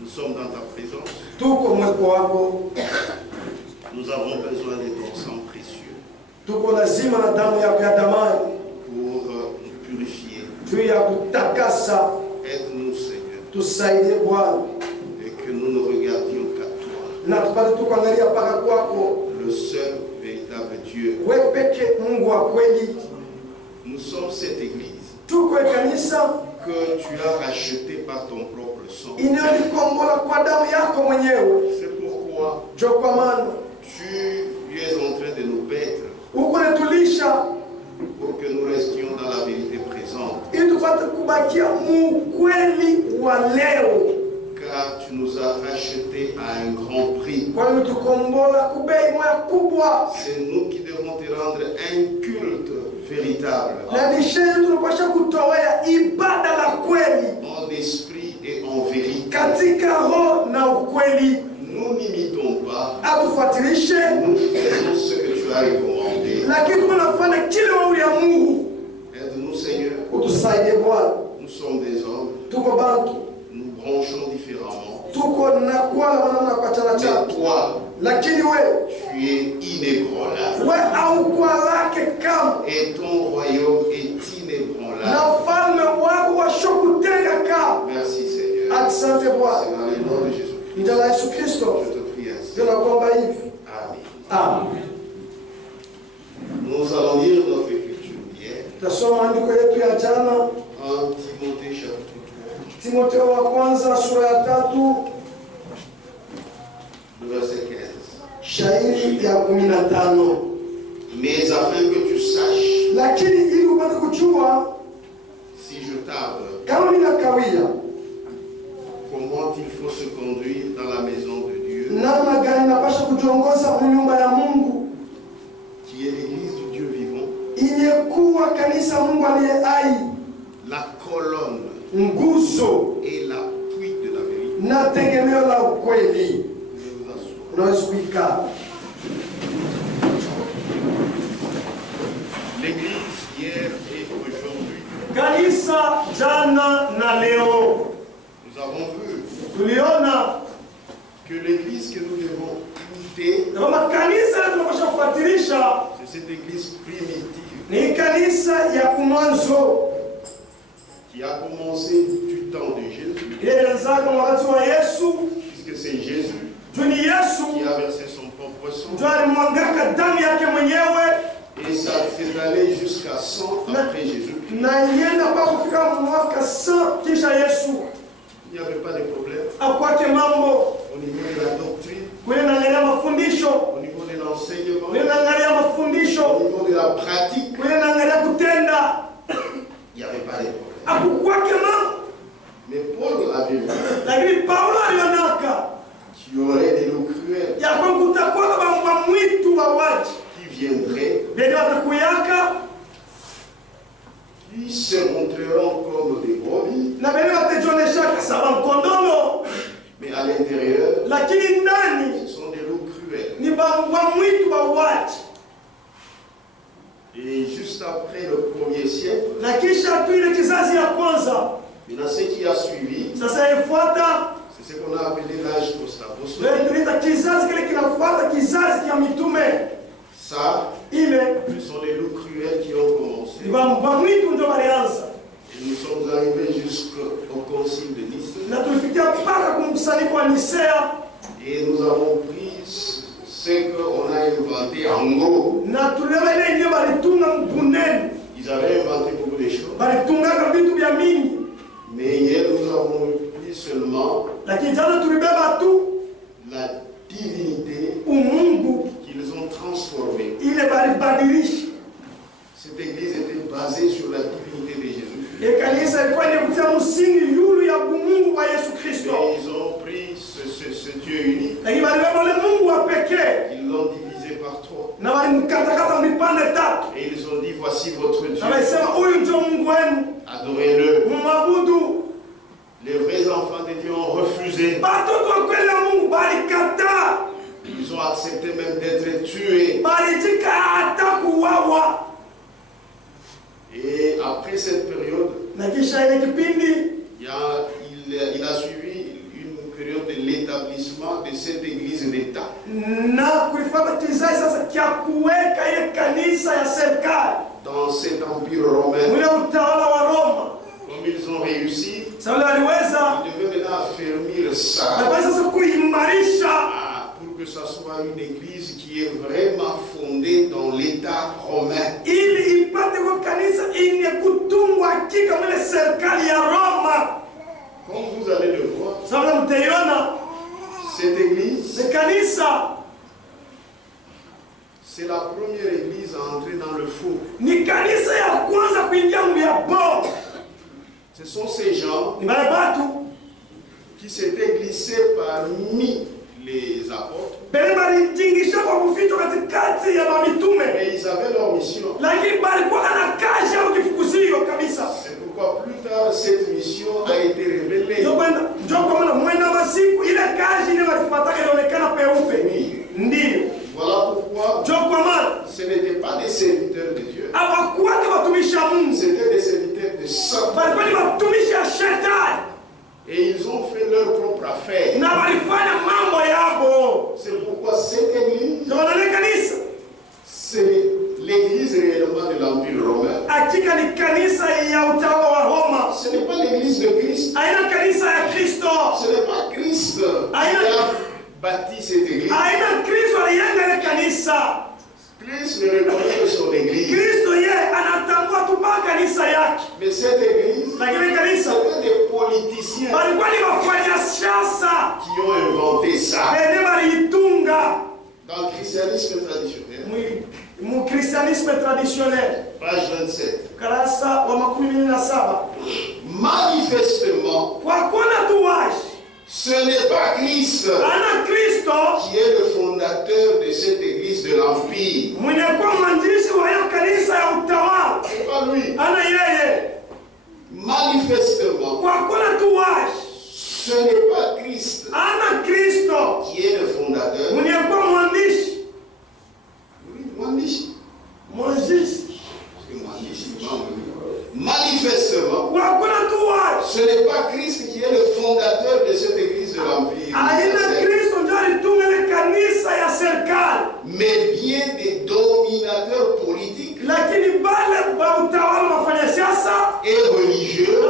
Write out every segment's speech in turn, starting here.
Nous sommes dans ta présence. Tuko mwepo wako. Nous avons besoin de ton sang précieux. Tuko lazima na damu yako ya damani. Pour nous purifier. Juu ya kutakasa. Aide-nous, Seigneur. Tusaidie Bwana. Et que nous ne regardions qu'à toi. Na tupate tukuangalia mpaka kwako. Le seul véritable Dieu. Wewe peke Mungu wa kweli. Nous sommes cette église. Tuko kanisa que tu as racheté par ton propre sang. C'est pourquoi tu es en train de nous paître pour que nous restions dans la vérité présente. Car tu nous as rachetés à un grand prix. C'est nous qui devons te rendre un culte véritable. En esprit et en vérité. Nous n'imitons pas. Nous faisons ce que tu as recommandé. Aide-nous, Seigneur. Nous sommes des hommes. Nous branchons différemment. Mais toi, tu es inébranlable. Et ton royaume est inébranlable. Merci, Seigneur. C'est dans le nom de Jésus-Christ. Je te prie ainsi. Amen. Amen. Nous allons lire notre écriture hier. En Timothée chapitre 3. Timotheo wa kwanza sura ya 3 verset 15. Shairi ya 15. Mais afin que tu saches, lakini ili upate kujua, si je tarde, kama ninakawia, comment il faut se conduire dans la maison de Dieu, namna gani napasha kujiongoza nyumba ya Mungu, qui est l'église du Dieu vivant, iliyekuwa kanisa Mungu aliye hai, la colonne, nguzo et l'appui de la vérité. na tegemeo la ukweli. Unaweza kuikaa. L'église hier et aujourd'hui. Kanisa jana na leo. Nous avons vu tuliona que l'église que nous devons imiter, c'est cette église primitive ni kanisa ya kumwanzo qui a commencé du temps de Jésus, puisque c'est Jésus qui a versé son propre sang, et ça s'est allé jusqu'à 100 après Jésus. Il n'y avait pas de problème au niveau de la doctrine, au niveau de l'enseignement, au niveau de la pratique. Il n'y avait pas de problème. Mais Paul avait vu qu'il y aurait des loups cruels qui viendraient, qui se montreront comme des brebis, mais à l'intérieur, ce sont des loups cruels. Et juste après le 1er siècle, maintenant ce qui a suivi, c'est ce qu'on a appelé l'âge post-apostolique. Ça, ce sont les loups cruels qui ont commencé. Et nous sommes arrivés jusqu'au concile de Nice. Et nous avons pris ce qu'on a inventé en gros. Ils avaient inventé beaucoup de choses. Mais hier, nous avons pris seulement la divinité qu'ils ont transformée. Cette église était basée sur la divinité de Jésus. Mais ils ont pris ce Dieu unique. Ils l'ont divisé par trois. Et ils ont dit, voici votre Dieu. Adorez-le. Les vrais enfants de Dieu ont refusé. Ils ont accepté même d'être tués. Et après cette période, il a l'église d'État. Dans cet empire romain, comme ils ont réussi, ils devaient maintenant affermir ça pour que ce soit une église qui est vraiment fondée dans l'État romain. Comme vous allez le voir, cette église, c'est la première église à entrer dans le four. Ce sont ces gens qui s'étaient glissés parmi les apôtres. Mais ils avaient leur mission. C'est pourquoi plus tard cette mission a été révélée. Oui. Voilà pourquoi ce n'étaient pas des serviteurs de Dieu. C'était des serviteurs de Satan. Et ils ont fait leur propre affaire. C'est pourquoi cette église, c'est l'église réellement de l'Empire romain. Ce n'est pas l'église de Christ. Ce n'est pas Christ qui a bâti cette église. Christ ne reconnaît que son église. Mais cette église, c'était des politiciens qui ont inventé ça. Dans le christianisme traditionnel. Page 27. Manifestement, ce n'est pas Christ qui est le fondateur de cette église de l'Empire. C'est pas lui. Manifestement, ce n'est pas Christ qui est le fondateur. Manifestement, ce n'est pas Christ qui est le fondateur de cette église de l'Empire, mais bien des dominateurs politiques et religieux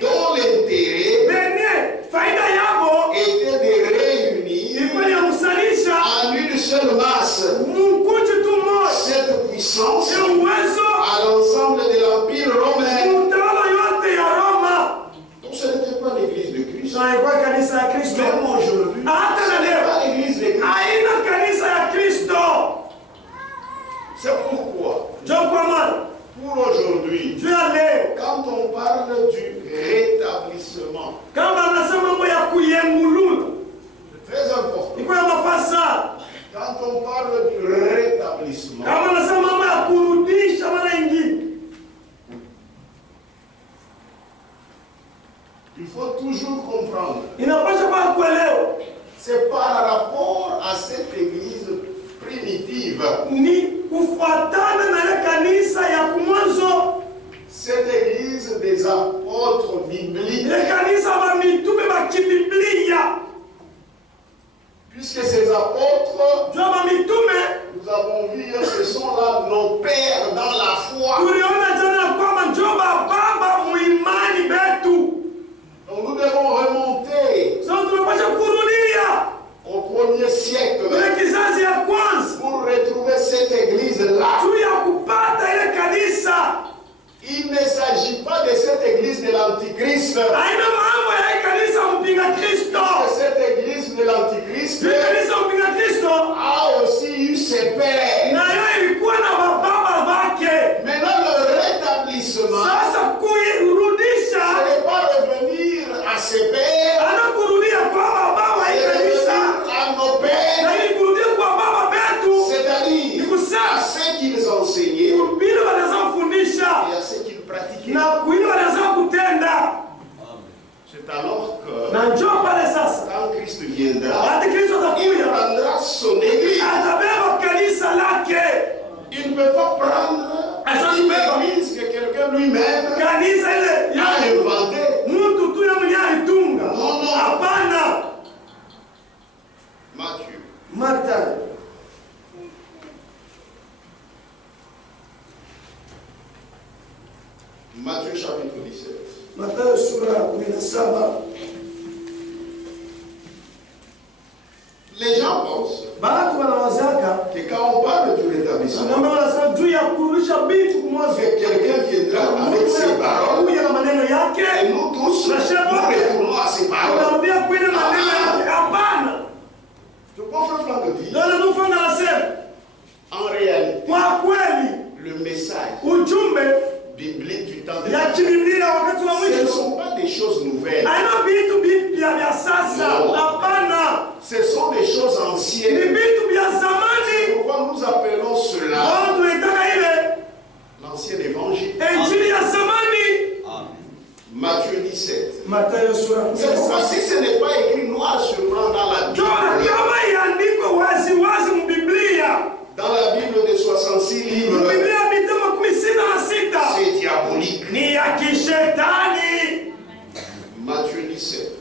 dont l'intérêt était de réunir en une seule masse cette puissance à l'ensemble de l'Empire romain. Donc ce n'était pas l'église de Christ. Même aujourd'hui, ce n'est pas l'église de Christ. C'est pourquoi, pour aujourd'hui, quand on parle du rétablissement, c'est très important. Quand on parle du rétablissement, il faut toujours comprendre. C'est par rapport à cette église primitive. Cette église des apôtres bibliques. Puisque ces apôtres, nous avons vu, ce sont là nos pères dans la foi. Donc nous devons remonter au 1er siècle pour retrouver cette église-là. Il ne s'agit pas de cette église de l'Antichrist. Cette église de l'Antichrist a aussi eu ses pères. Maintenant, le rétablissement, ce n'est pas revenir à ses pères, c'est à nos pères, c'est-à-dire à ceux qui les enseignaient et à ceux qui le pratiquaient. C'est alors que quand Christ viendra, il prendra son église. Il ne peut pas prendre une église que quelqu'un lui-même a inventée. Non. Matthieu Les gens pensent que quand on parle du rétablissement, quelqu'un viendra avec ses paroles et nous tous nous retournons à ses paroles. Tu comprends Franck dit? En réalité, le message biblique du temps de ce ne sont pas des choses nouvelles. Non. Ce sont des choses anciennes. C'est pourquoi nous appelons cela l'ancien évangile. Matthieu 17. C'est pourquoi si ce n'est pas écrit noir sur blanc dans la Bible, dans la Bible de 66 livres, c'est diabolique. Matthieu 17,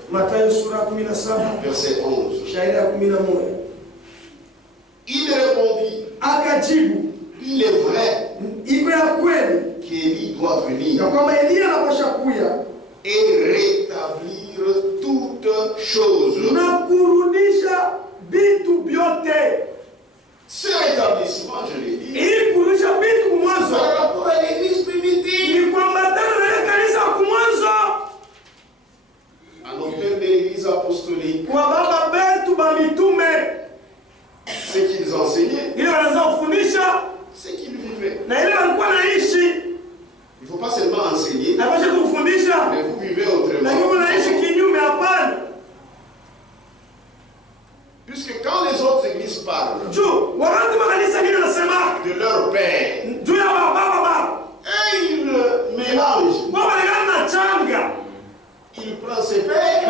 verset 11. Il répondit, il est vrai qu'Élie doit venir et rétablir toutes choses. Ce rétablissement, je l'ai dit, c'est par rapport à l'église primitive. À nos pères de l'église apostolique, ce qu'ils enseignaient, ce qu'ils vivaient. Il ne faut pas seulement enseigner, mais vous vivez autrement. Puisque quand les autres églises parlent de leur père, et ils mélangent. Ils prennent ses pères,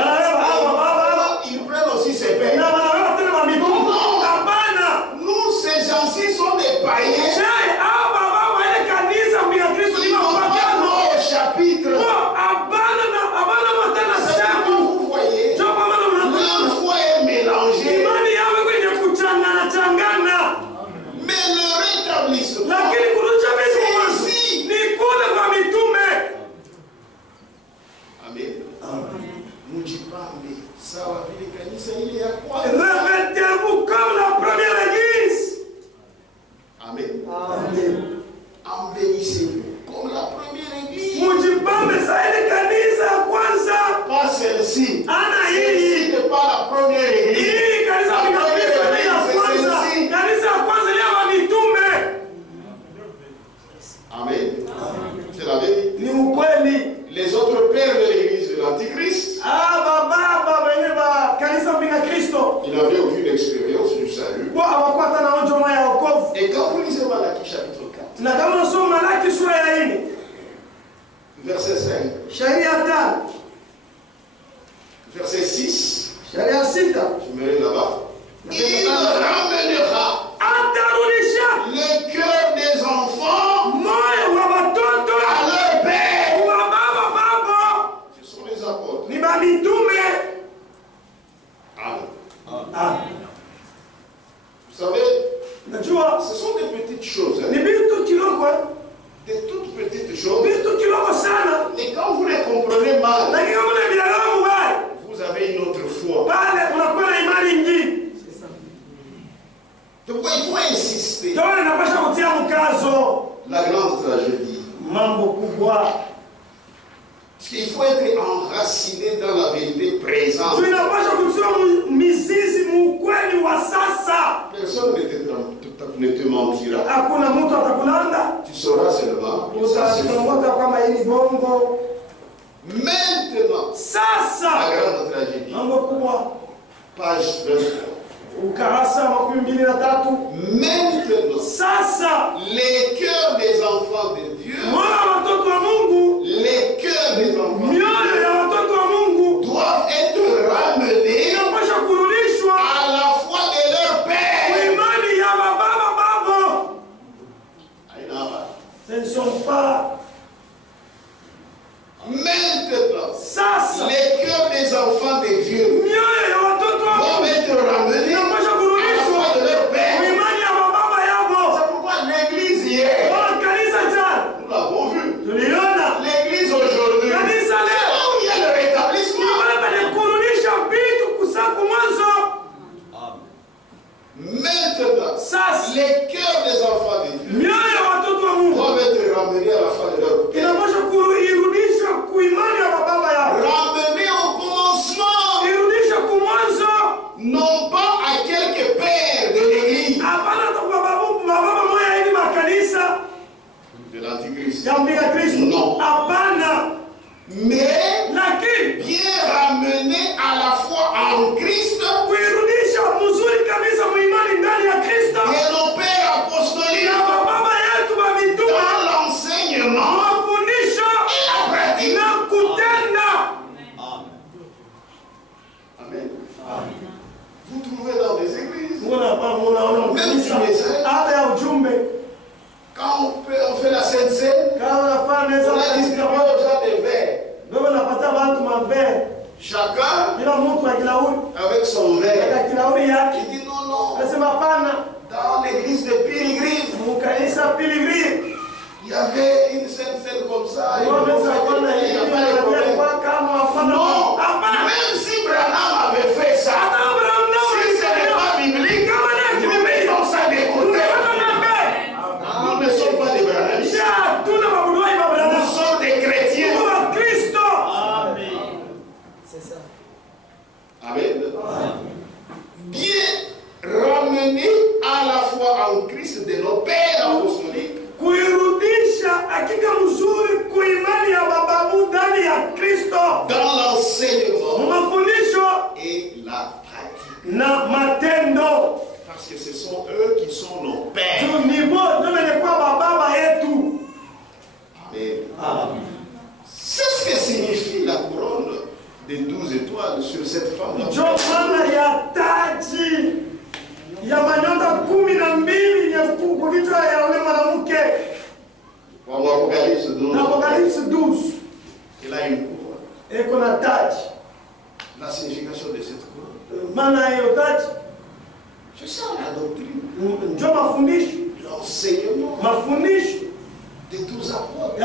ils prennent aussi ses pères. Non, nous, ces gens-ci sont des païens. Au chapitre. Vous voyez, leur foi est mélangée. Mais le rétablissement, c'est ici. Amen. Revêtez-vous comme la première église. Amen. Embellissez-vous comme la première église. Pas celle-ci. Celle-ci n'est pas la première église. La première église, c'est celle-ci. Amen. C'est la vérité. Les autres pères de l'église de l'Antichrist, ils n'avaient aucune expérience du salut. Et quand vous lisez Malachie chapitre 4, verset 5, verset 6, tu me mets là-bas, il ramènera le cœur des enfants à leur père. Ce sont les apôtres. Amen. Vous savez, ce sont des petites choses. Hein? Des toutes petites choses. Et quand vous les comprenez mal, vous avez une autre foi. Donc il faut insister. La grande tragédie. Parce qu'il faut être enraciné dans la vérité présente. Personne ne te mentira. Tu sauras seulement. Maintenant, la grande tragédie. Page 23. Maintenant, les cœurs des enfants de Dieu, les cœurs des enfants de Dieu doivent être ramenés à la foi de leur père. Ce ne sont pas. Maintenant, les cœurs des enfants de Dieu doivent être ramenés à la foi de leur père. C'est pourquoi l'église hier Vous trouvez dans des églises. Même du message. Quand on fait la Sainte Seine, on a distribué aux gens des verres. Chacun avec son verre. Il dit non. Dans l'église de Pilgrim, il y avait une Sainte Seine comme ça. Il n'y a pas de problème. Non, même si Branham avait fait ça, si ce n'est pas biblique, nous mettons ça de côté. Nous ne sommes pas des Branhamistes. Nous sommes des chrétiens. C'est ça. Amen. Bien ramener à la foi en Christ de nos pères apostoliques. Dans l'enseignement et la pratique. Parce que ce sont eux qui sont nos pères. Amen. C'est ce que signifie la couronne des 12 étoiles sur cette femme. Apocalypse 12. Il a une couronne. La signification de cette couronne. C'est ça la doctrine. L'enseignement de 12 apôtres.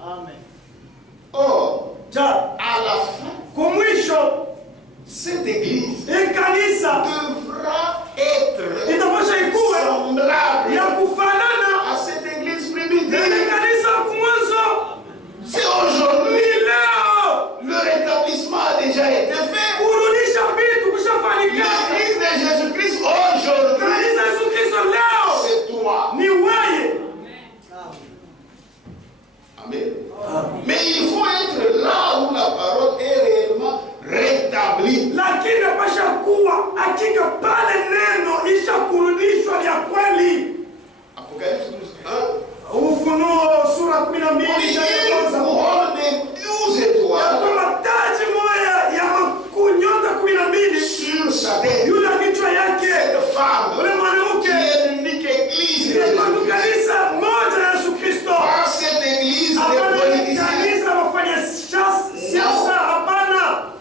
Amen. Or, à la fin, cette église devra être semblable à cette église primitive. C'est aujourd'hui, le rétablissement a déjà été fait. L'église de Jésus-Christ aujourd'hui, c'est toi. Amen. Mais il faut être là où la parole est réellement rétablie. Apocalypse 12, 1. Couronne des 12 étoiles sur sa tête. Cette femme qui est l'unique église de Jésus-Christ. Par cette église des politiciens.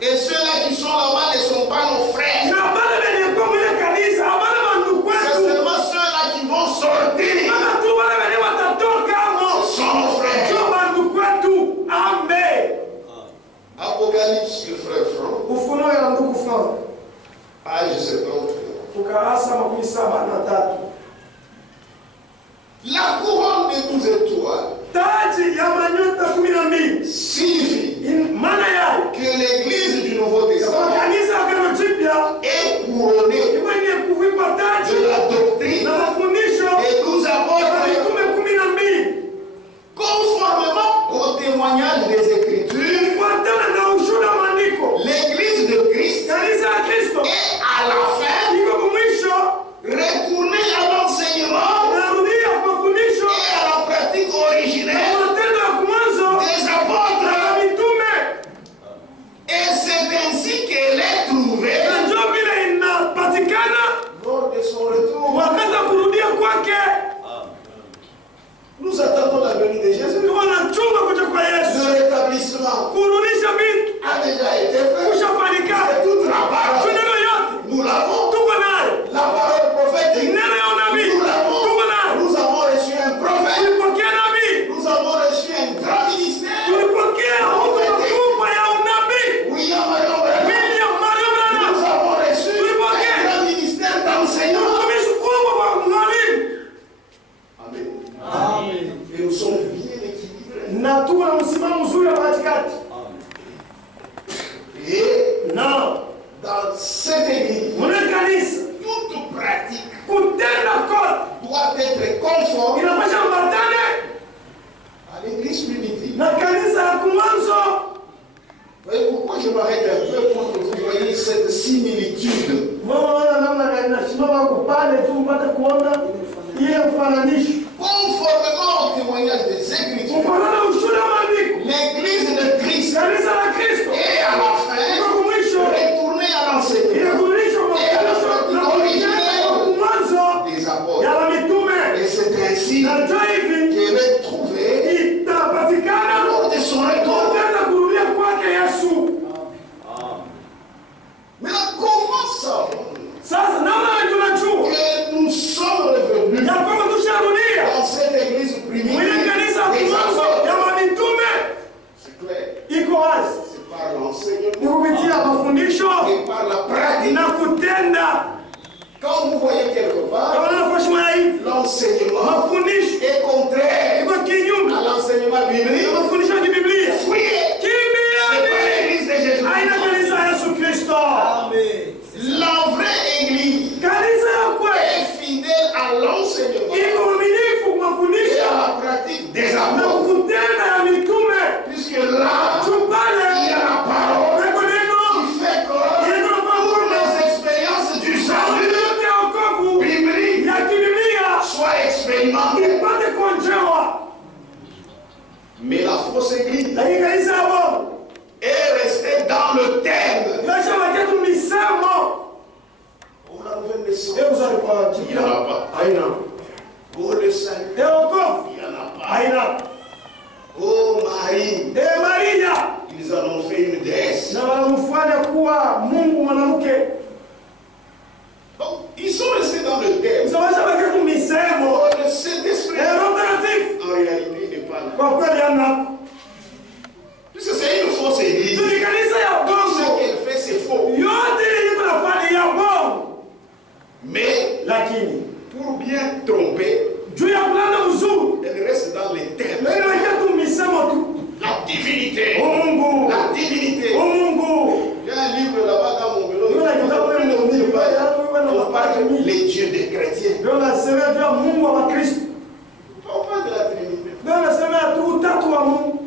Et ceux-là qui sont là-bas ne sont pas nos frères. C'est seulement ceux-là qui vont sortir. Ce sont nos frères. Apocalypse, le frère Franck. Page 73. La couronne des 12 étoiles signifie que l'église du Nouveau Testament est couronnée de la doctrine des 12 apôtres, conformément au témoignage des Écritures. L'église de Christ est à la fin retournée à l'enseignement et à la pratique originelle des apôtres. Et c'est ainsi qu'elle est trouvée lors de son retour. Nous attendons la venue de Jésus. Le rétablissement a déjà été fait. C'est toute la parole. Nous l'avons. La parole prophétique. Nous l'avons. Nous avons reçu un prophète. Nous avons reçu un grand ministère. William Marion. Nous avons reçu un grand ministère d'enseignement. Amen. Et nous sommes bien équilibrés. Et dans cette église, toute pratique doit être conforme à l'église primitive. Vous voyez pourquoi je m'arrête un peu pour que vous voyez cette similitude. Conformément au témoignage des Écritures, l'église de Christ est à la fin retournée l'enseignement kupitia mafundisho et par la pratique. na kutenda. Quand vous voyez quelque part, Kama nafashima hivi, l'enseignement mafundisho est contraire iko kinyume à l'enseignement biblique, na mafundisho ya Biblia. fuyez. C'est pas l'église de Jésus. Haina kanisa ya Yesu Kristo. La vraie église Kanisa ya kweli est fidèle à l'enseignement iko mwaminifu kwa et mafundisho à la pratique des na apôtres. kutenda ya mitume. Puisque là, Tupale il y a la parole weko neno qui fait que toutes les expériences du salut yote ya wokovu biblique ya kibiblia soient expérimentées. ipate kuonjewa. Mais la fausse église Lakini kanisa ya Mungu est restée dans le thème. yosha waketu misemo. Oh, la nouvelle naissance, Hebu sasa kwa il n'y en a pas. haina. Oh, le salut, Wokovu il n'y en a pas. haina. Oh, Marie, Maria ils en ont fait une déesse. na wanamfanya kuwa Mungu mwanamke. Donc, ils sont restés dans le thème. Zawasha waketu misemo. Oh, le Saint-Esprit, Roho Mtakatifu en réalité, il n'est pas là. kwa kweli hamna. Puisque c'est une fausse église. Ni kanisa ya Tout ce bongo. qu'elle fait, c'est faux. Yote ile iko nafanya ya bongo. Mais, Lakini pour bien tromper, juu ya kulanda uzuri, elle reste dans les thèmes. wewe waketu misemo tu. La divinité. Mungu. La divinité. Mungu. J'ai un livre là-bas dans mon bureau. Wewe unajua wewe ni Mungu. On parle les dieux des chrétiens. Ndio nasema juu ya Mungu wa Kristo. On parle de la Trinité. Ndio nasema tu utatu wa Mungu.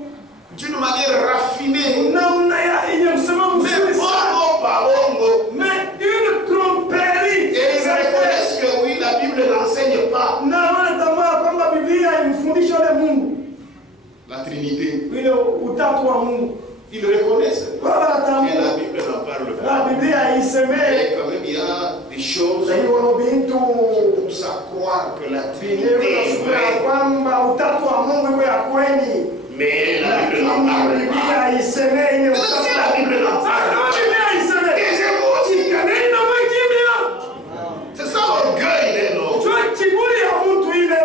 D'une manière raffinée. Namna ya yenye msimamo Mais mzuri sana. bongo par bongo. Mais une tromperie. Et ils reconnaissent que oui, la Bible n'enseigne pas Na wanatambua kwamba Biblia imfundisha yule Mungu. la Trinité. Ile utatu wa Mungu. Ils reconnaissent Wao que wanatambua. la Bible n'en parle pas. La Biblia isemee. Mais quand même, il y a des choses Kwa hiyo bintu qui poussent à croire que la Trinité est Biblia vraie. kwamba utatu wa Mungu iko ya kweli. Mais la Bible n'en parle pas. Biblia isemee ile Mais si la Bible n'en parle pas, Biblia isemee. taisez-vous aussi. Kaneno kimya. C'est ça l'orgueil des noms. Jua kiburi ya mtu ile.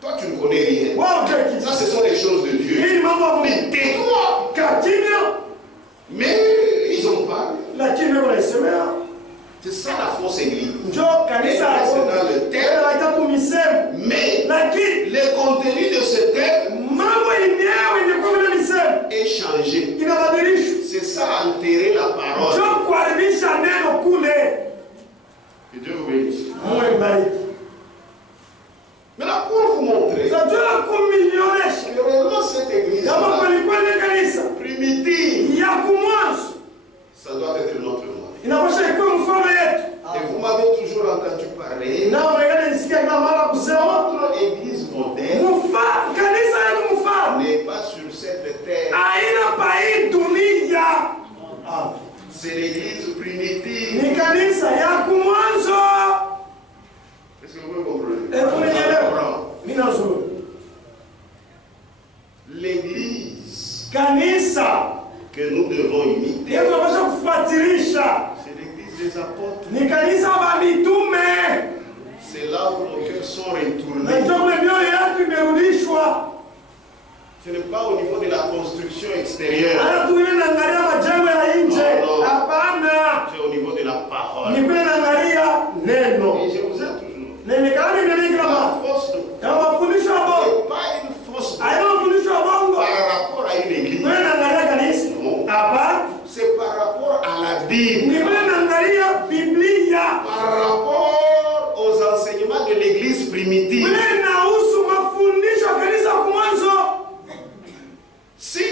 Toi, tu ne connais rien. Wao keki. Ça, ce sont les choses de Dieu. Hii mambo ya Mungu. Mais tais-toi. Kakimya. Mais ils ont parlé. Lakini wewe unaisemea. C'est ça la fausse église. Njoo kanisa Elle reste hapo. dans le thème. Wewe waitatu misemo. Mais Lakini le contenu de ce thème mambo yenyewe ilikuwa kwenye misemo. est changé. Inabadilishwa. C'est ça, enterrer la parole. Njoo kuharibisha neno kule. Que Dieu vous bénisse. Mungu ibariki. Maintenant, pour vous montrer Tunajua kumilionesha. que réellement cette église Kama kulikuwa ni kanisa primitive, ya kumwanzo ça doit être notre monde. inapaswa ikuwe mfano yetu. Et vous m'avez toujours entendu parler Na wengine nisikia kila mara kusema notre église moderne kanisa yetu mfano n'est pas sur cette terre. aina pa hii dunia. C'est l'église primitive. Ni kanisa ya kumwanzo. Est-ce que vous comprenez? Tumeelewa? Mimi nazuri. L'église Kanisa que nous devons imiter, yetu tunapaswa kufuatilisha. c'est l'église des apôtres. Ni kanisa la mitume. C'est là où nos cœurs sont Na retournés. ndio kule mioyo yetu imerudishwa. Ce n'est pas au niveau de la construction extérieure, Hata tuile naangalia majengo ya nje. No, no. Hapana. c'est au niveau de la parole. Ni kule naangalia neno. Et je vous ai toujours Na nikani ndio kila la mara. force Kama mafundisho ya Mungu. n'est pas une force Haina mafundisho ya Mungu. par rapport à une église. Wewe naangalia kanisa. Non. Hapa C'est par rapport à la Bible, ni kule naangalia Biblia. par rapport aux enseignements de l'église primitive. Kule inahusu mafundisho ya kanisa kwa mwanzo. Si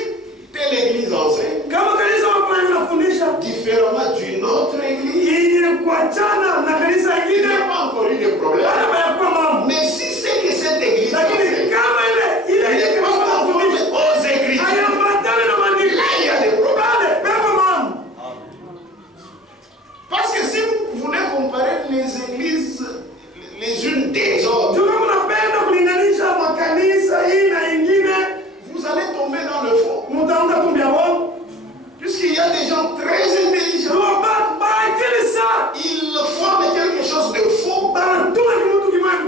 telle église enseigne Kama kanisa wanafundisha différemment d'une autre église, yenye kuachana na kanisa il lingine, n'y a pas encore eu de problème. wala hayakuwa mambo. Mais si c'est que cette église Lakini enseigne, kama ile elle n'est pas kanisa conforme wanafundisha aux écritures, hayafuatani na maandiko, là il y a des problèmes. pale pepo mambo. Parce que si vous voulez comparer les églises les unes des autres, Juu kama unapenda kulinganisha makanisa hii na ingine, vous allez tomber dans le fond. mtaanza kumbia wao. Puisqu'il y a des gens très intelligents, Ndio ba kile saa ils forment quelque chose de faux banatuma ni mtu kimwema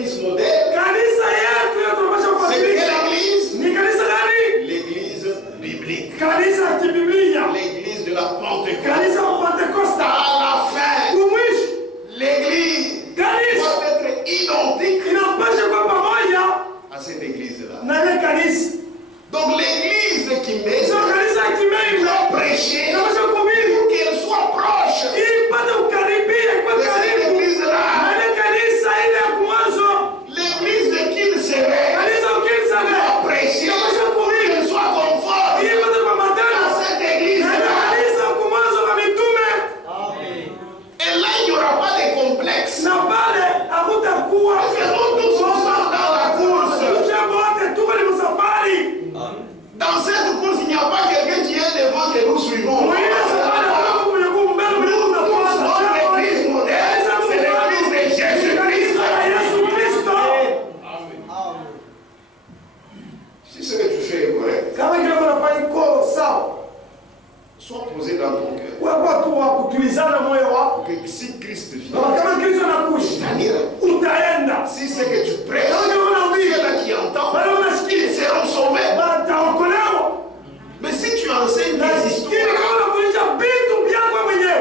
église modèle, Kanisa yetu ya tunapasha c'est kufuatilia. quelle église? Ni kanisa gani? L'église biblique. Kanisa ya kibiblia. L'église de la Pentecôte. Kanisa wa Pentekoste. À la fin, Kumwisho. l'église Kanisa doit être identique inapasha kwa pamoja à cette église-là. na ile kanisa. Donc l'église qui met Sio kanisa ya kimeimba. doit prêcher Inapasha kuhubiri. pour qu'elle soit proche Ili ipate ukaribia kwa de cette karibu. église-là. Na ile kanisa ile ya mwanzo. L'église de qui il serait Kanisa ukimsa doit prêcher pour qu'elle soit conforme ili ipate kwa matendo. à cette Na ile église-là. kanisa kwa mwanzo wa mitume. Et là, il n'y aura pas de complexe. Na pale hakutakuwa Parce que nous tous ensemble dans la course. Tuko wote tuko ni msafari. Dans cette course, il n'y a pas quelqu'un qui est devant que nous suivons. Mwingine safari hapo kwenye kumbele Nous mwenye tous unafuata. sommes l'église modèle, c'est l'église de Jésus-Christ. Kanisa la Yesu Kristo. Si ce que tu fais est correct, Kama kile unafanya iko sawa. sois posé dans ton cœur. Wewe tu wa kutulizana moyo wako. Que si Christ vient, Kama Kristo anakuja, c'est-à-dire, utaenda. si c'est que tu prêches, Kama unahubiri, ceux-là qui entendent, wale ils unasikia, seront sauvés. wataokolewa. Mais si tu enseignes des Lakini histoires, kama unafundisha vitu vyako mwenyewe,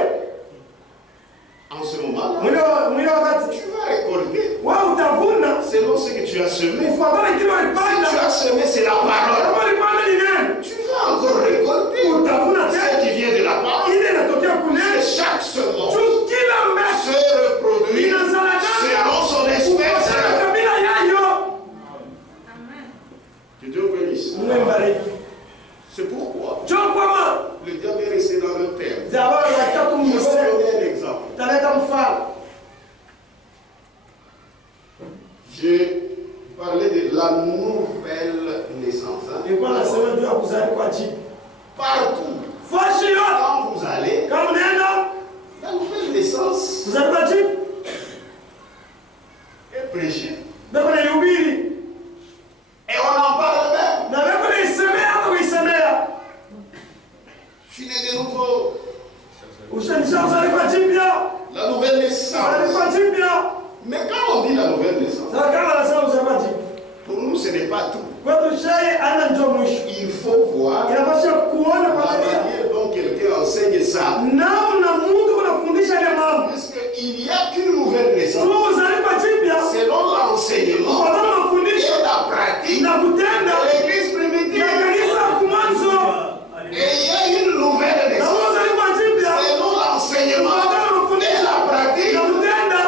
en ce moment-là, mwile wakati tu vas récolter wewe utavuna selon ce que tu as semé. kufuatana kile Si walipanda. tu as semé, c'est la parole. Kama walipanda ni neno, Tu vas encore récolter utavuna ce tena. qui vient de la parole. Ile inatokea Parce kunene. que chaque semence Tu kila mbegu se reproduit inazalagana selon son kufuatana espèce. kabila yayo. Que Dieu bénisse. Mungu mbariki. C'est pourquoi Njoo kwa ma. le diable est resté dans le terme. Zawadi ya tatu Je vais mzee. donner un exemple. Taleta mfano. J'ai parlé de la nouvelle naissance. Hein. Nilikuwa nasema juu ya kuzaliwa kwa jibu. Partout, Fashi yote. quand vous allez, Kama unaenda la nouvelle naissance kuzaliwa jibu, est prêchée. beko na yubiri. Et on en parle même. Na beko na isemea hata kuisemea. Je suis né de nouveau. Ushanisha kuzaliwa jipya. La nouvelle naissance. Kuzaliwa jipya. Mais quand on dit la nouvelle naissance, Sasa kama anasema kuzaliwa jipya. pour nous, ce n'est pas tout. Kwetu shai ana njoo mwisho. Il faut voir Inapaswa kuona la kwa manière dont quelqu'un enseigne ça. namna Mungu anafundisha ile mambo. Puisqu'il y a une nouvelle naissance. Kama kuzaliwa jipya, Selon l'enseignement kwa sababu mafundisho et la pratique na kutenda de l'église primitive. ya kanisa kumwanzo. Et il y a une nouvelle Kama naissance. kuzaliwa jipya, Selon l'enseignement et la pratique na kutenda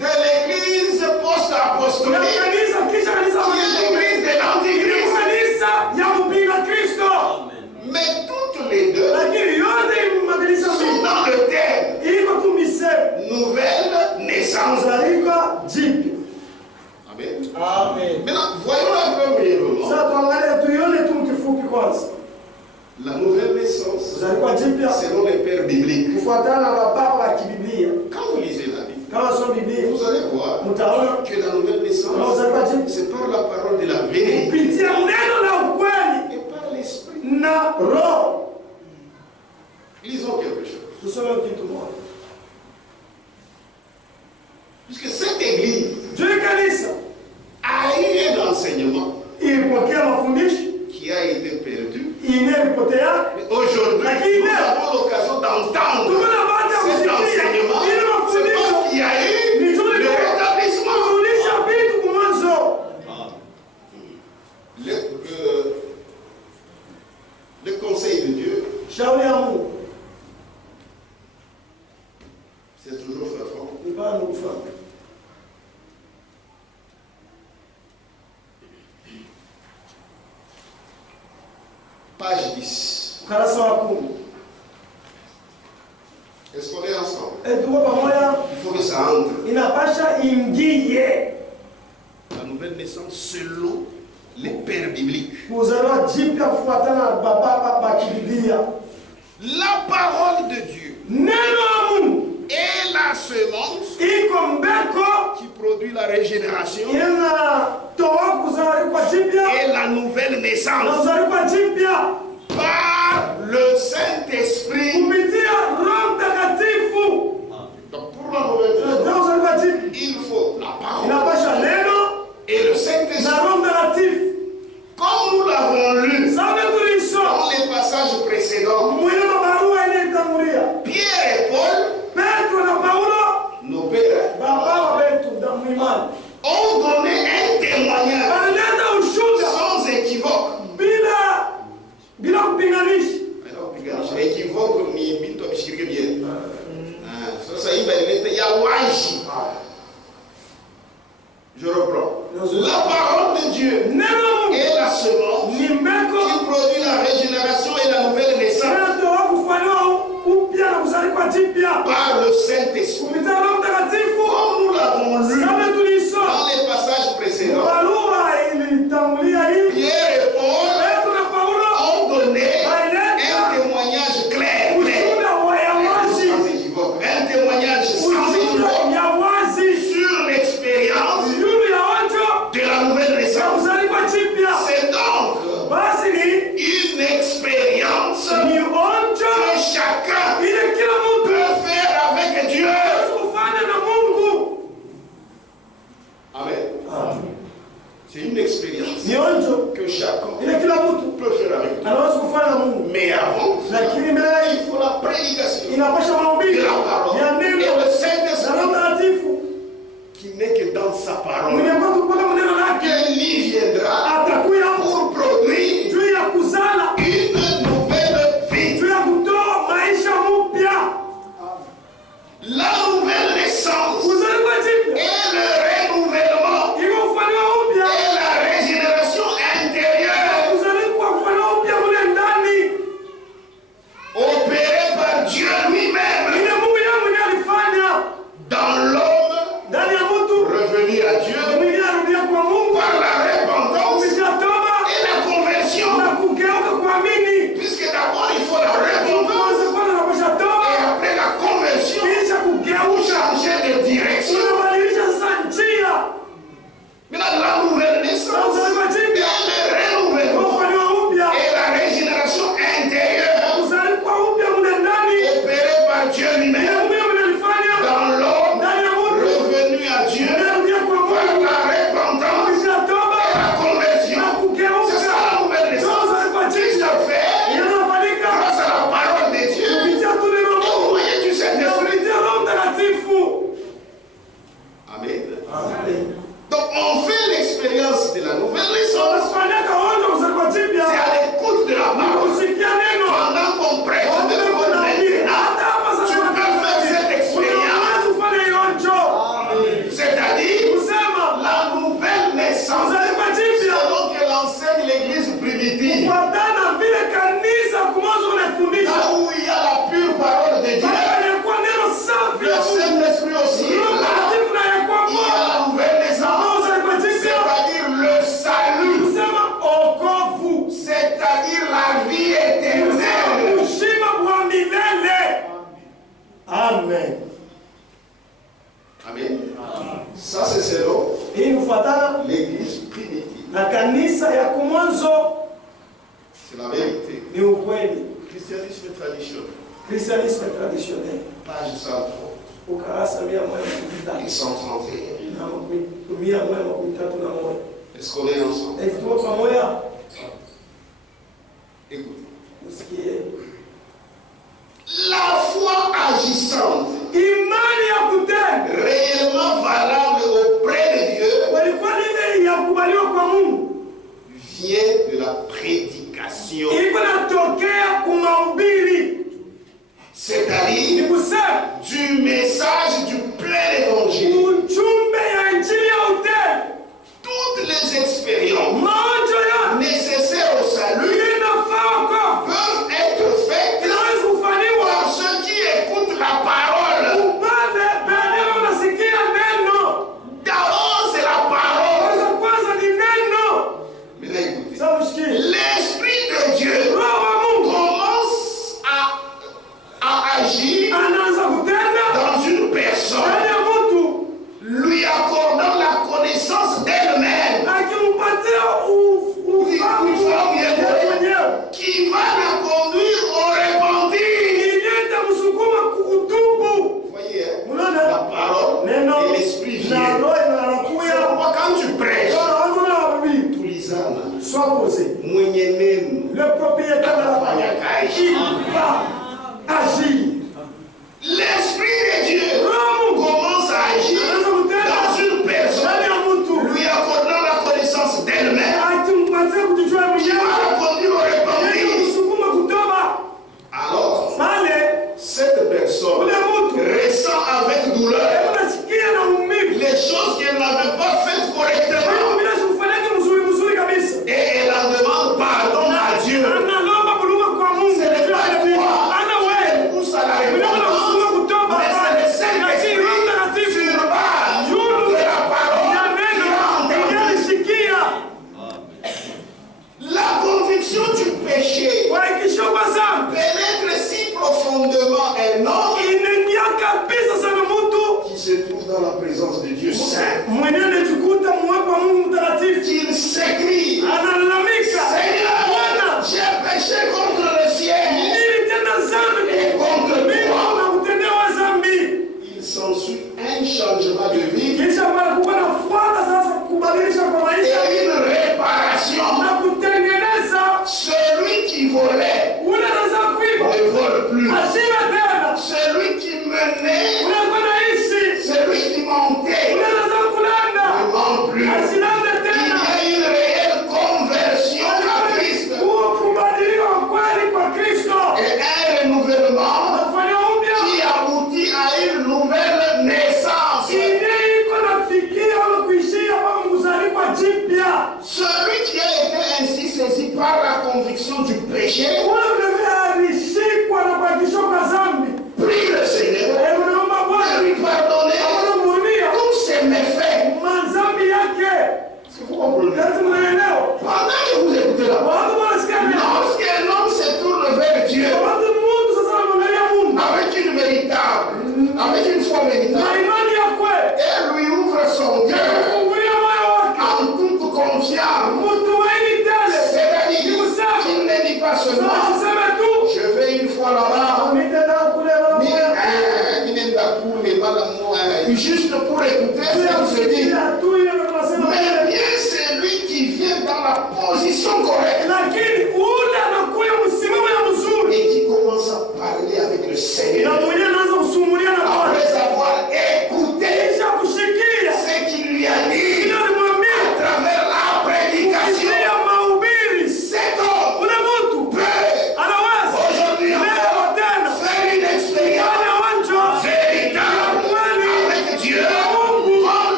de l'église ya post-apostolique. kanisa kisha kanisa Qui est l'église de l'Antichrist. kanisa ya mpinga Kristo. Mais toutes les deux Lakini yote makanisa sont dans le thème iko tu misemo nouvelle naissance. kuzaliwa jipya. Amen. Amen. Maintenant, voyons un peu brièvement Sasa tuangalie tuione tu kifupi kwanza. la nouvelle naissance Kuzaliwa jipya selon les pères bibliques. kufuatana na baba wa kibiblia. Quand vous lisez la Bible, Kama sio Biblia, vous allez voir mtaona que la nouvelle kama naissance, kuzaliwa jipya c'est par la parole de la vérité kupitia neno la ukweli et par l'esprit. na roho. Lisons quelque chose. Tusome kitu moja. Puisque cette église Juu kanisa a eu un enseignement ilipokea mafundisho qui a été perdu. imelipotea. Mais aujourd'hui, Lakini nous avons l'occasion d'entendre Tumeona baada ya cet kusikia enseignement. ile C'est mafundisho parce qu'il y a eu ni le zuri rétablissement. kurudisha vitu kwa mwanzo. Le conseil de Dieu, Shauri ya Mungu c'est toujours faire fort. ni bado kufanya. Page 10. Ukurasa wa 10. Est-ce qu'on est ensemble? Tuko pamoja, Il faut que ça entre. inapasha ingie La nouvelle naissance selon les pères bibliques. kuzaliwa jipya kufuatana na baba kibiblia. La parole de Dieu Neno la Mungu est la semence iko mbeko qui produit la régénération inatoa kuzaliwa jipya et la nouvelle na naissance kuzaliwa jipya par le Saint-Esprit. kupitia Roho Mtakatifu. Donc pour la nouvelle naissance, Ndio kuzaliwa jipya il faut la parole inapasha neno ont donné un témoignage Walileta ushuhuda sans équivoque. bila kupinganisha. Équivoque ni bintu abishirike bien. Sasa hii balileta ya wazi. Je reprends. La parole de Dieu est la semence qui produit la régénération et la nouvelle naissance par le Saint-Esprit. Comme nous l'avons lu dans les passages précédents, Pierre et Paul ont donné un témoignage clair, sans équivoque, un témoignage sans équivoque sur l'expérience de la nouvelle naissance. C'est donc une expérience que chacun peut faire avec Dieu. Amen. C'est une expérience que chacun peut faire avec Dieu. Mais avant, il faut la prédication de la parole et le Saint-Esprit qui n'est que dans sa parole. Il y viendra pour produire une nouvelle vie. La nouvelle naissance et le renouvellement et la régénération intérieure opérée par Dieu lui-même dans l'homme revenu à Dieu par la repentance et la conversion. Puisque d'abord il faut la repentance et après la conversion, il faut changer de direction. Maintenant, la nouvelle naissance et le renouvellement et la régénération intérieure opérée par Dieu lui-même dans l'homme revenu à Dieu par la repentance et la conversion. C'est ça la nouvelle naissance qui se fait grâce à la parole de Dieu et au moyen du Saint-Esprit. Amen. Donc on fait l'expérience de la nouvelle naissance. C'est à l'écoute de la parole. Pendant qu'on prêche, tu peux faire cette expérience. C'est-à-dire la nouvelle naissance. Selon que l'enseigne l'église primitive. Là où il y a la pure parole de Dieu. Le Saint-Esprit aussi. Il y a la nouvelle naissance. C'est-à-dire le salut. C'est-à-dire la vie éternelle. Amen. Amen. Ça c'est selon l'église primitive. C'est la vérité. Christianisme traditionnel. Page 130. Et 131. Est-ce qu'on est ensemble? Écoutez. La foi agissante, réellement valable auprès de Dieu, vient de la prédication. C'est-à-dire du message du plein évangile. Toutes les expériences nécessaires au salut peuvent être faites par ceux qui écoutent la parole. D'abord c'est la parole. Mais là écoutez, l'Esprit de Dieu commence à agir dans une personne, lui accordant la connaissance d'elle-même, qui va la conduire au repentir. Vous voyez, la parole et l'esprit viennent. C'est pourquoi quand tu prêches, tout lisant, le propriétaire de la famille, il va agir. L'Esprit de Dieu commence à agir dans une personne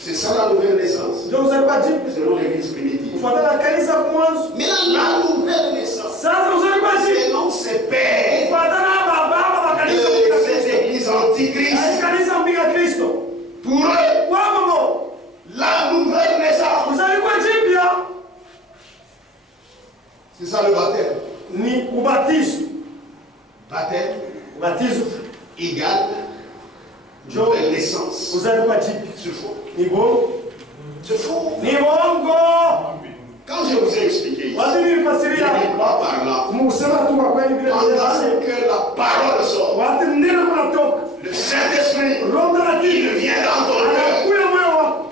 C'est ça la nouvelle naissance. Selon l'église primitive. Mais la nouvelle naissance, selon ses pères, cette église antichrist, pour eux, la nouvelle naissance, c'est ça le baptême. Baptême égale nouvelle naissance. C'est faux. C'est faux. Quand je vous ai expliqué ici, pas par là, pendant que la parole sort, le Saint-Esprit, il vient dans ton cœur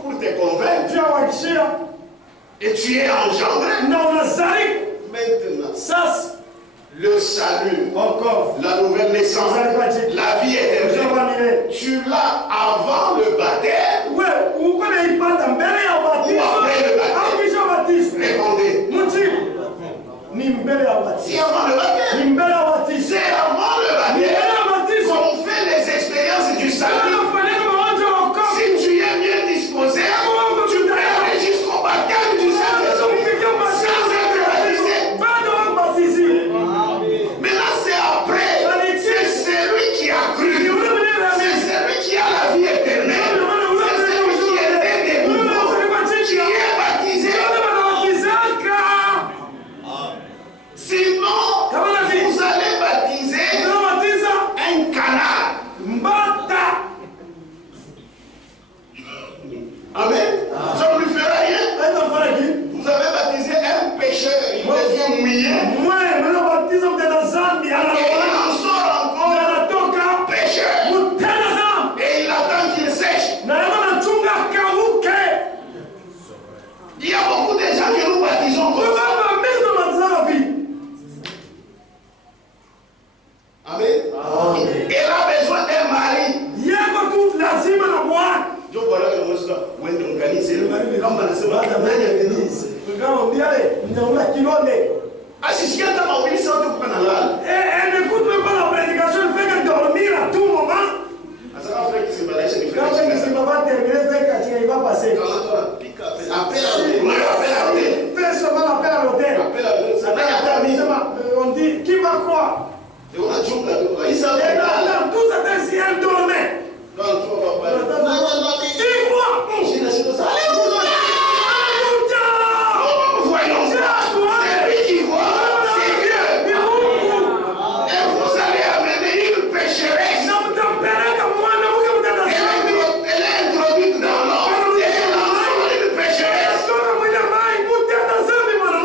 pour te convaincre et tu es engendré. Maintenant, le salut, la nouvelle naissance, la vie éternelle, tu l'as avant le baptême ou après le baptême? Répondez. C'est avant le baptême. C'est avant le baptême qu'on fait les expériences du salut. Si tu es bien disposé, tu peux aller jusqu'au baptême du Saint-Esprit sans être baptisé. Mais là, c'est après. C'est celui qui a cru. C'est celui qui a la vie éternelle. C'est celui qui est né des nouveaux, qui est baptisé. Sinon, vous allez baptiser un canard. Amen. Ça ne lui fera rien. Vous avez baptisé un pécheur. Il devient mouillé. Et il en sort encore pécheur. Et il attend qu'il sèche. Il y a beaucoup de gens que nous baptisons comme ça. Amen. Elle a besoin d'un mari. Je vois que moi, on organise. Ah, si je viens à m'oublier, ça va te couper dans l'âle. Elle n'écoute même pas la prédication, elle fait que dormir à tout moment. Ah, ça va faire que c'est malade, c'est Quand elle ne va pas terminer, fait qu'il va passer. Appelle à l'hôtel. Fais seulement l'appel à l'hôtel. Appelle à l'hôtel. On dit, qui va croire? Et on a tout là-dedans. Il s'en va. Tout ça, si elle dormait. Non, tu vas pas parler. Qui croit? Voyons ça. C'est lui qui voit. C'est Dieu. Et vous allez amener une pécheresse. Elle est introduite dans l'homme. Et elle en sort une pécheresse.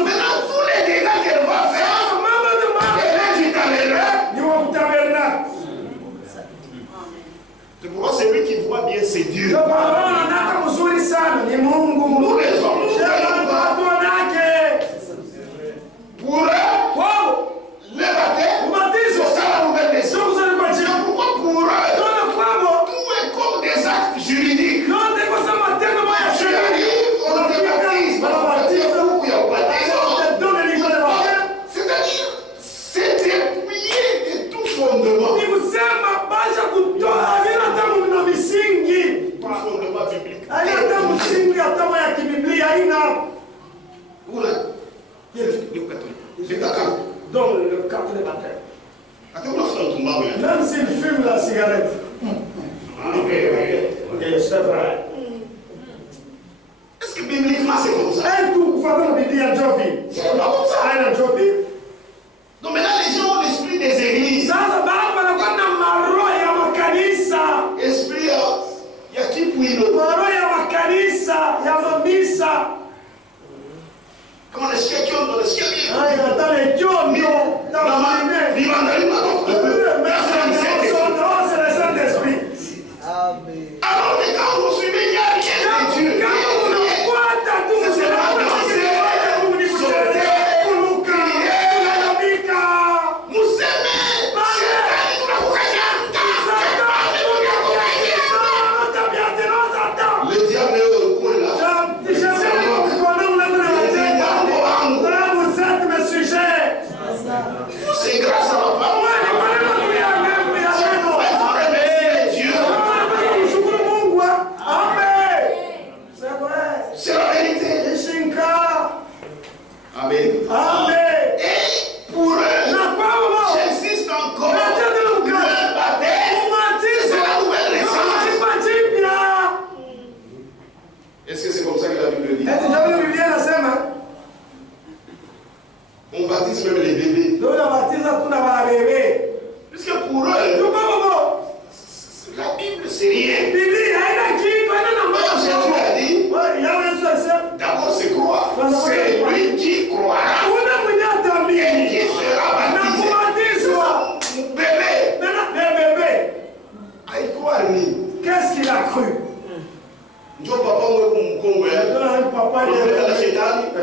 Maintenant, tous les dégâts qu'elle va faire, elle est du tabernacle. C'est pourquoi celui qui voit bien, c'est Dieu. Nous les hommes, nous allons voir. Pour eux, le baptême, c'est ça la nouvelle naissance. C'est pourquoi pour eux, tout est comme des actes juridiques. Tu arrives, on te baptise. C'est-à-dire, c'est dépouillé de tout fondement. Tout fondement biblique. Donc le carte de baptême. Même s'il fume la cigarette. Ok, c'est vrai. Est-ce que bibliquement c'est comme ça? C'est pas comme ça. Donc maintenant les gens ont l'esprit des églises. Esprit, il y a qui puino. Comment est-ce qu'il y a qui dans l'escalier? Alors que quand vous suivez pour eux, la Bible, c'est rien. Jésus a dit, d'abord c'est croire. C'est lui qui croira et qui sera baptisé. Bébé. Il croit ni. Qu'est-ce qu'il a cru? Dieu papa Papa,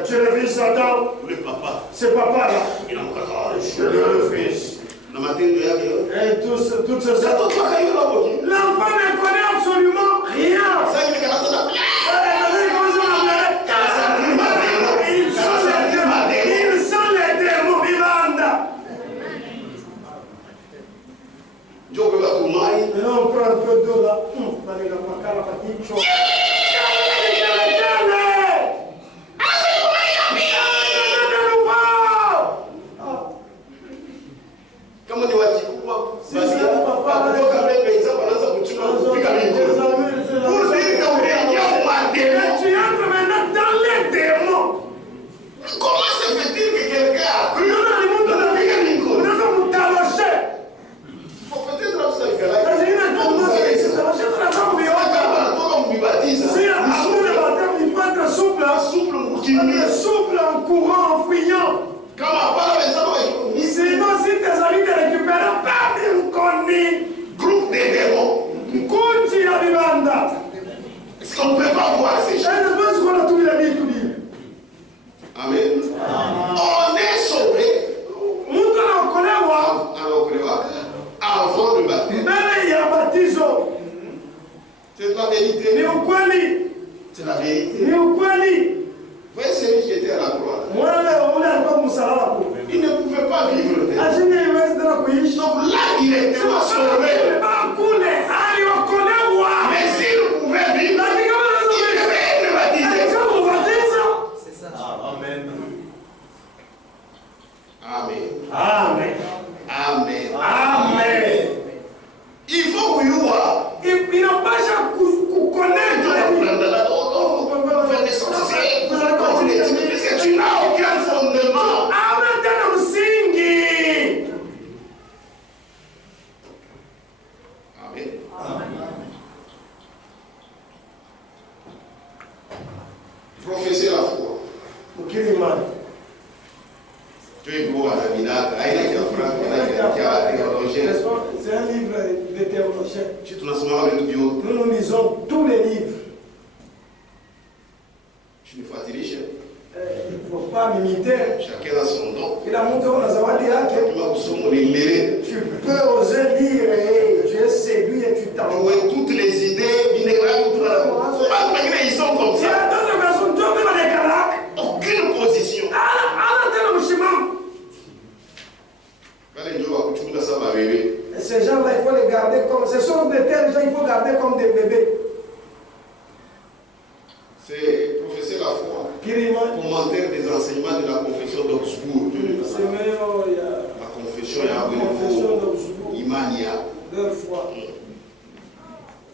tu le fils Satan. Le papa. C'est papa là. Il a encore Le fils. Le matin, il y a Et toutes ces choses. L'enfant ne connaît absolument rien. Il sent les démons, Vivanda. Maintenant on prend un peu d'eau là. Kama ni wajikubwa basi papa kutoka mbele hizo wanaanza kuchukua kupika mingi. Comment se fait-il que quelqu'un a cru souple en courant, en fuyant. Sinon, si tes amis te récupèrent, pas bien connu. Groupe de démons. Kunchi ya Vivanda. Est-ce qu'on ne peut pas voir ces choses? Je pense qu'on a tout la vie, tout dit. Amen. On est sauvé. Avant le baptême. C'est la vérité. C'est la vérité. Vous voyez celui qui était à la croix. Il ne pouvait pas vivre le temps. Donc là, il était sauvé. Mais s'il pouvait vivre, il devait être baptisé. C'est ça. Amen. Amen. Amen. Amen. Amen. Il faut que nous voyons. Il n'a pas à connaître. Parce que tu n'as aucun fondement. Amen. Professer la foi. Tu es beau à la minade. C'est un livre de théologien. Nous nous lisons tous les livres. Il faut attirer. Il ne faut pas m'imiter. Chacun a son don. Il a montré on a zawadi yake. Tu peux oser lire et tu es séduit et tu t'envoies. Toutes les idées, ils sont comme ça. Aucune position. Et ces gens-là, il faut les garder comme. Ce sont de tels gens, il faut garder comme des bébés. C'est professer la foi. Commentaire des enseignements de la confession d'Augsbourg. La confession Imania.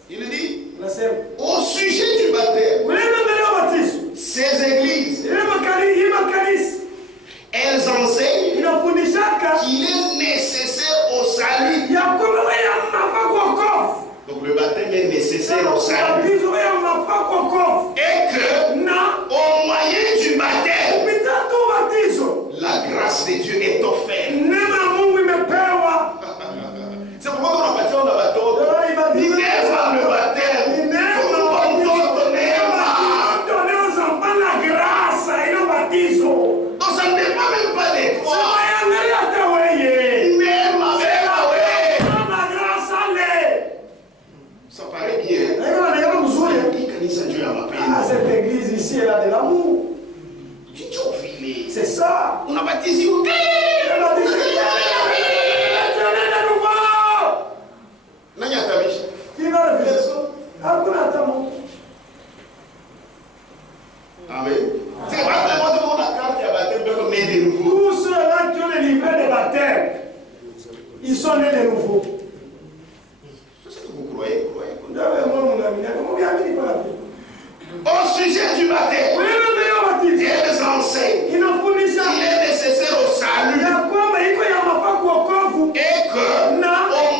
Il dit au sujet du baptême, ces églises, elles enseignent qu'il est nécessaire au salut. Donc le baptême est nécessaire au salut. Et que au moyen du baptême, la grâce de Dieu est offerte. C'est pourquoi on a baptisé, on a baptisé. Il n'est pas le baptême. Donner aux enfants la grâce et le baptisme. Donc ça ne dépend même pas de toi. Ça paraît bien. Cette église ici, elle a de l'amour. C'est ça. On a baptisé. Qui va le faire? Amen. C'est pas tellement de la carte qui a baptême, mais de nouveau. Tous ceux-là qui ont les livrets de baptême, ils sont nés de nouveau. C'est ce que vous croyez. Au sujet du baptême, elles enseignent qu'il est nécessaire au salut et que au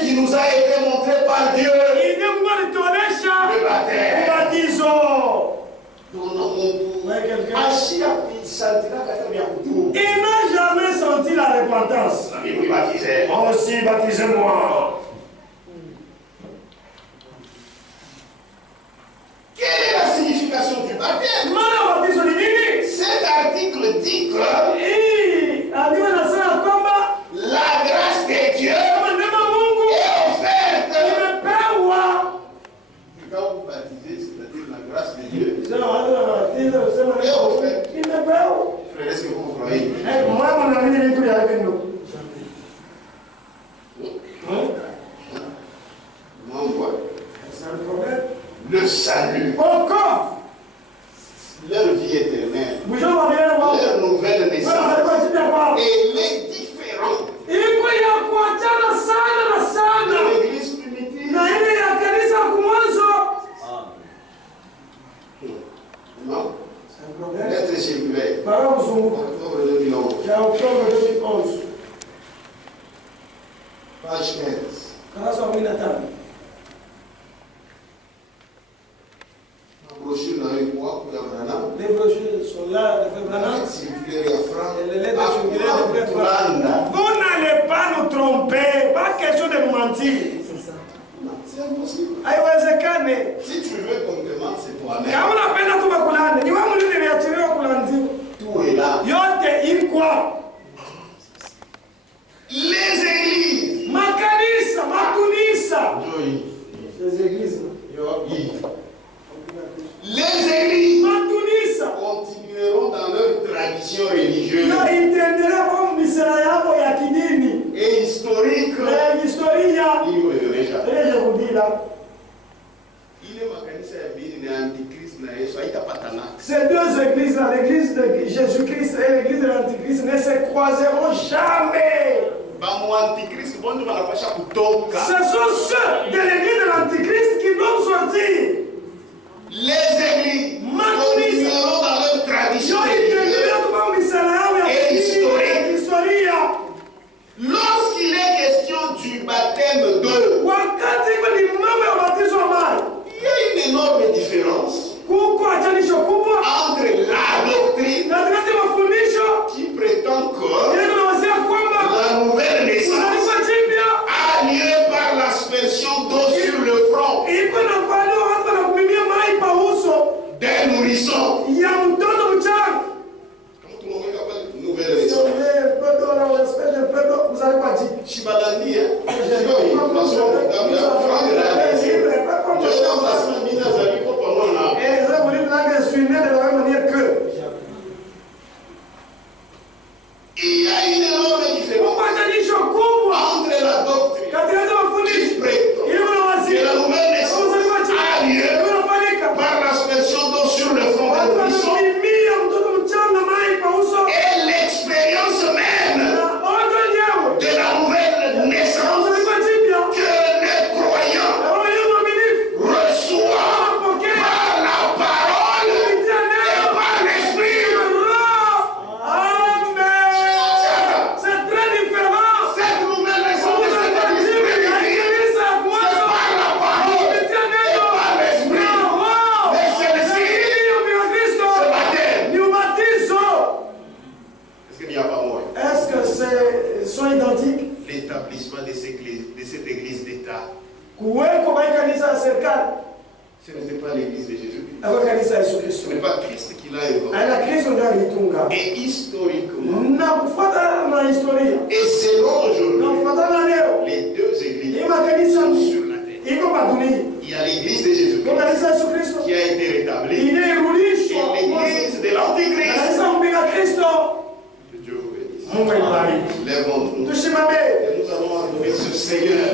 qui nous a été montré par Dieu. Le baptême. Il n'a jamais senti la repentance. Moi aussi, baptisez-moi. Quelle est la signification du baptême? Cet article dit que la grâce de Dieu est offerte. Quand vous baptisez, c'est-à-dire la grâce de Dieu est offerte. Frère, est-ce que vous croyez? Non, le salut. Encore. Leur vie éternelle. Leur nouvelle naissance. Elle est différente de l'église primitive. Non. Lettre circulaire. Octobre 2011. Page 15. Brochure dans une boîte pour Abraham. Les brochures sont là, de Frère Branham. Et les lettres circulaires de Frère Branham. Vous n'allez pas nous tromper, pas question de nous mentir. C'est impossible. Si tu veux qu'on demande, c'est toi-même. Tout est là. Les églises. Les églises. Les églises continueront dans leur tradition religieuse et historique. Il ne reviendrait jamais. Ces deux églises-là, l'église de Jésus-Christ et l'église de l'Antichrist, ne se croiseront jamais. Ce sont ceux de l'église de l'Antichrist qui vont sortir. Les églises continueront dans leur tradition et historique. Lorsqu'il est question du baptême d'eau, il y a une énorme différence entre la doctrine qui prétend que la nouvelle naissance a lieu par l'aspersion d'eau sur le front d'un nourrisson. Comment tout le monde est capable de nouvelle naissance? Chibalandi, hein? Il y a une énorme différence entre la doctrine qui prétend que la nouvelle naissance a lieu par l'aspersion d'eau sur le front d'un nourrisson et l'expérience même de la nouvelle naissance que les croyants reçoivent par la parole et par l'esprit. C'est très différent. Cette nouvelle naissance de cette église primitive, c'est par la parole et par l'esprit. Mais celle-ci, ce baptême, est-ce qu'il n'y a pas moins? Est-ce que sont identiques? L'établissement de cette église d'État, ce n'était pas l'église de Jésus-Christ. Ce n'est pas Christ qui l'a évoqué. Et historiquement, et selon aujourd'hui, les deux églises sont sur la terre. Il y a l'église de Jésus-Christ qui a été rétablie et l'église de l'Antichrist. Que Dieu vous bénisse. Lèvons-nous et nous allons adorer ce Seigneur.